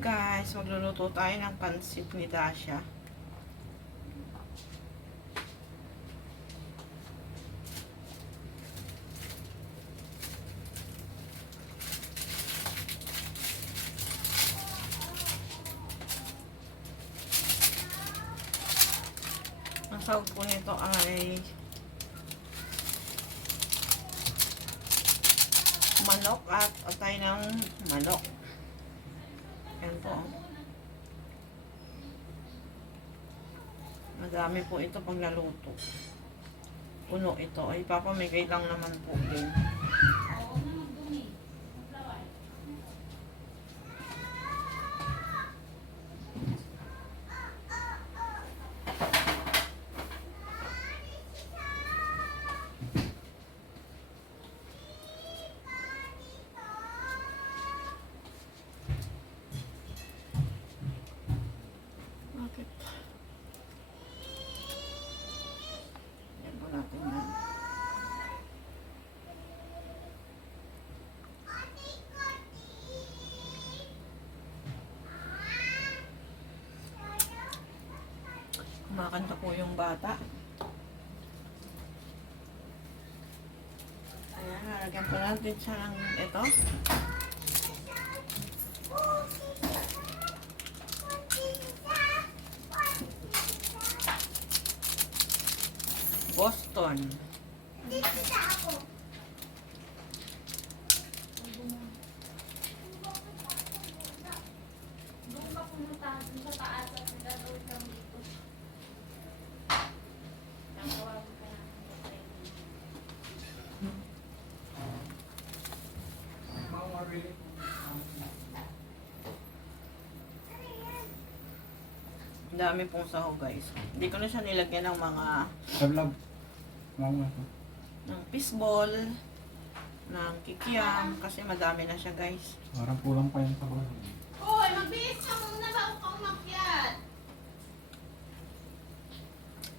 guys, magluluto tayo ng pansit ni Dasha. Ang sahog po nito ay manok at atay ng manok. Yan po. Madami po ito pag naluto. Puno ito. Ay, papamigay lang naman po din. Bakit? Yan po natin yan. Kumakanta po yung bata. Ayan, lalagyan po natin siya ng ito. Ang dami pong sahog guys. Hindi ko na siya nilagyan ng mga Sablab. Ng fishball, ng kikiam, kasi madami na siya guys. Parang kulang pa yung sabaw. Hoy, magbihis ka muna bago ka umakyat.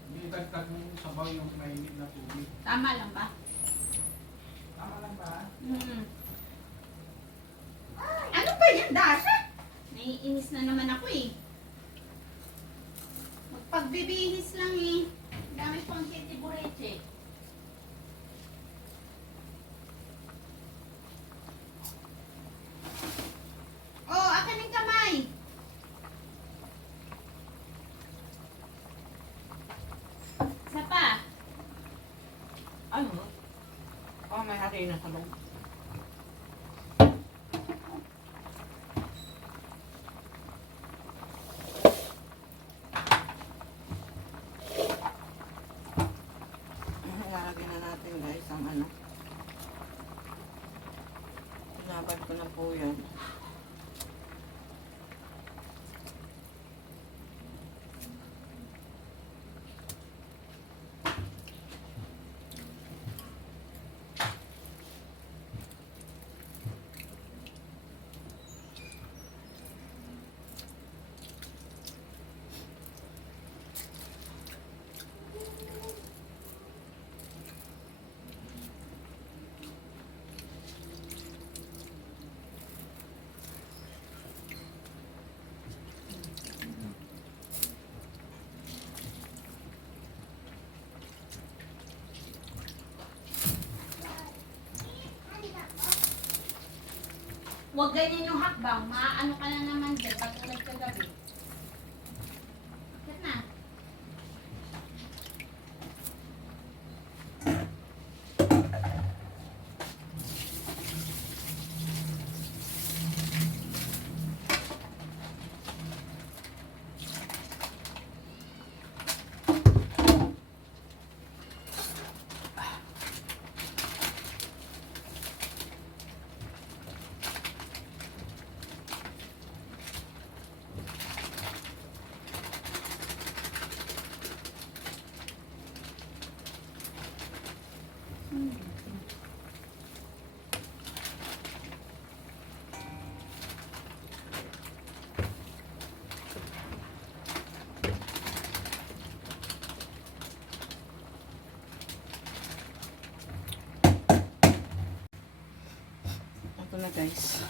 Hindi dagdag mo yung sabaw yung mainit na tubig. Tama lang ba? Tama lang ba? Hmm. Ano ba yan, Dasha? Naiinis na naman ako eh. Magpagbibihis lang eh. Dami pang kitty bureche. Oh, akin ang kamay. Isa. Ano? Oh, may harina sa loob. Oh yeah. Huwag ganyan yung hakbang. Maano ka na naman dyan. Patulad kagabi. Bakit na? Ito na guys.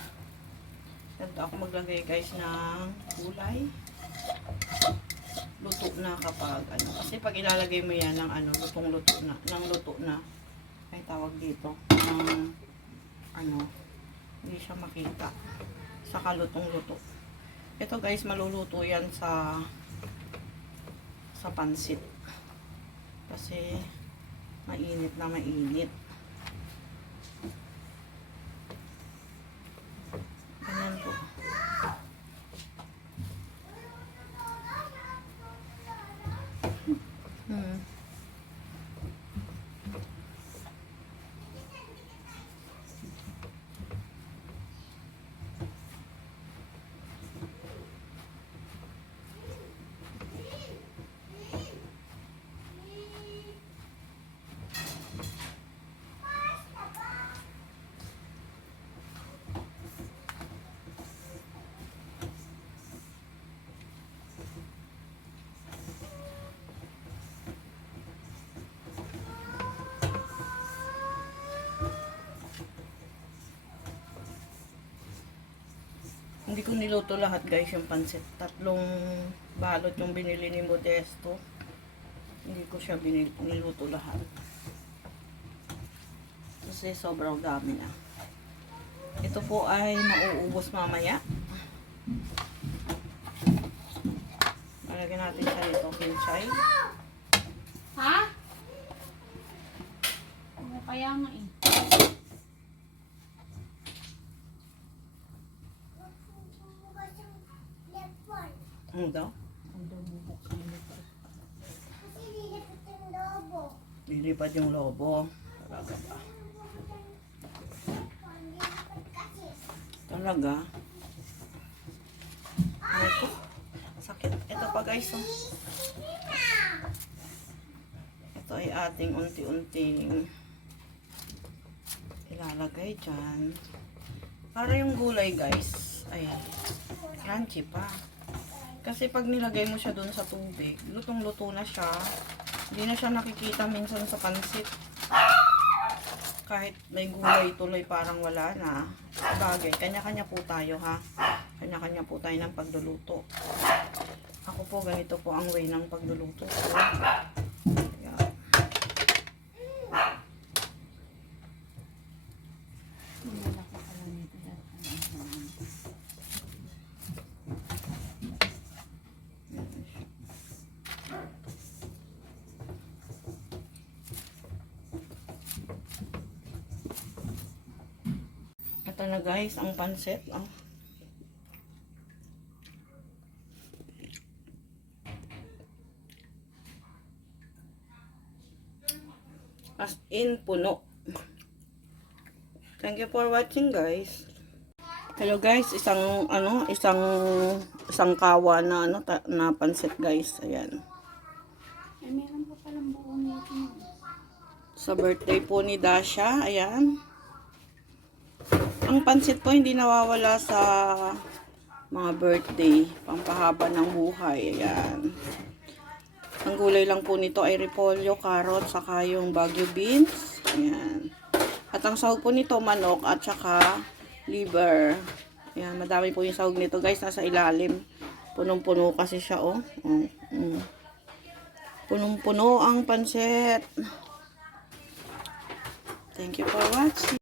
Ito ako maglagay guys ng gulay. Luto na kapag ano. Kasi pag ilalagay mo yan ng ano, lutong luto na, ng luto na, ay tawag dito, ng ano, hindi siya makita. Sa kalutong luto. Ito guys, maluluto yan sa sa pansit. Kasi mainit na mainit. Ganyan po. Hmm. Hindi ko niluto lahat guys yung pansit. Tatlong balot yung binili ni Modesto. Hindi ko siya binil niluto lahat. Kasi sobrang dami na. Ito po ay mauubos mamaya. Lalagyan natin siya nito kinchay. Ha? Ano kaya nga eh? Ano daw? Lilipad yung lobo. Talaga ba? Talaga? Ay ko. Sakit. Ito pa guys. Oh. Ito ay ating unti-unting ilalagay dyan. Para yung gulay guys. Ay, crunchy pa. Kasi pag nilagay mo siya doon sa tubig, lutong-luto na siya. Hindi na siya nakikita minsan sa pansit. Kahit may gulay tuloy parang wala na. Bagay, kanya-kanya po tayo ha. Kanya-kanya po tayo ng pagluluto. Ako po, ganito po ang way ng pagluluto ko. Ayan. Malaki pala nito dahil. Ito na guys, ang pansit. Oh. As in, puno. Thank you for watching guys. Hello guys, isang ano, isang isang kawa na ano ta, na pansit guys. Ayan. Ay, meron pa palang buong nito. Sa birthday po ni Dasha, ayan. Ang pansit po hindi nawawala sa mga birthday, pampahaba ng buhay, ayan. Ang gulay lang po nito ay repolyo, carrot, saka yung bagyo beans, ayan. At ang sahog po nito, manok at saka liver. Ayan, madami po yung sahog nito guys, nasa ilalim. Punong-puno kasi siya, oh. oh. Punong-puno ang pansit. Thank you for watching.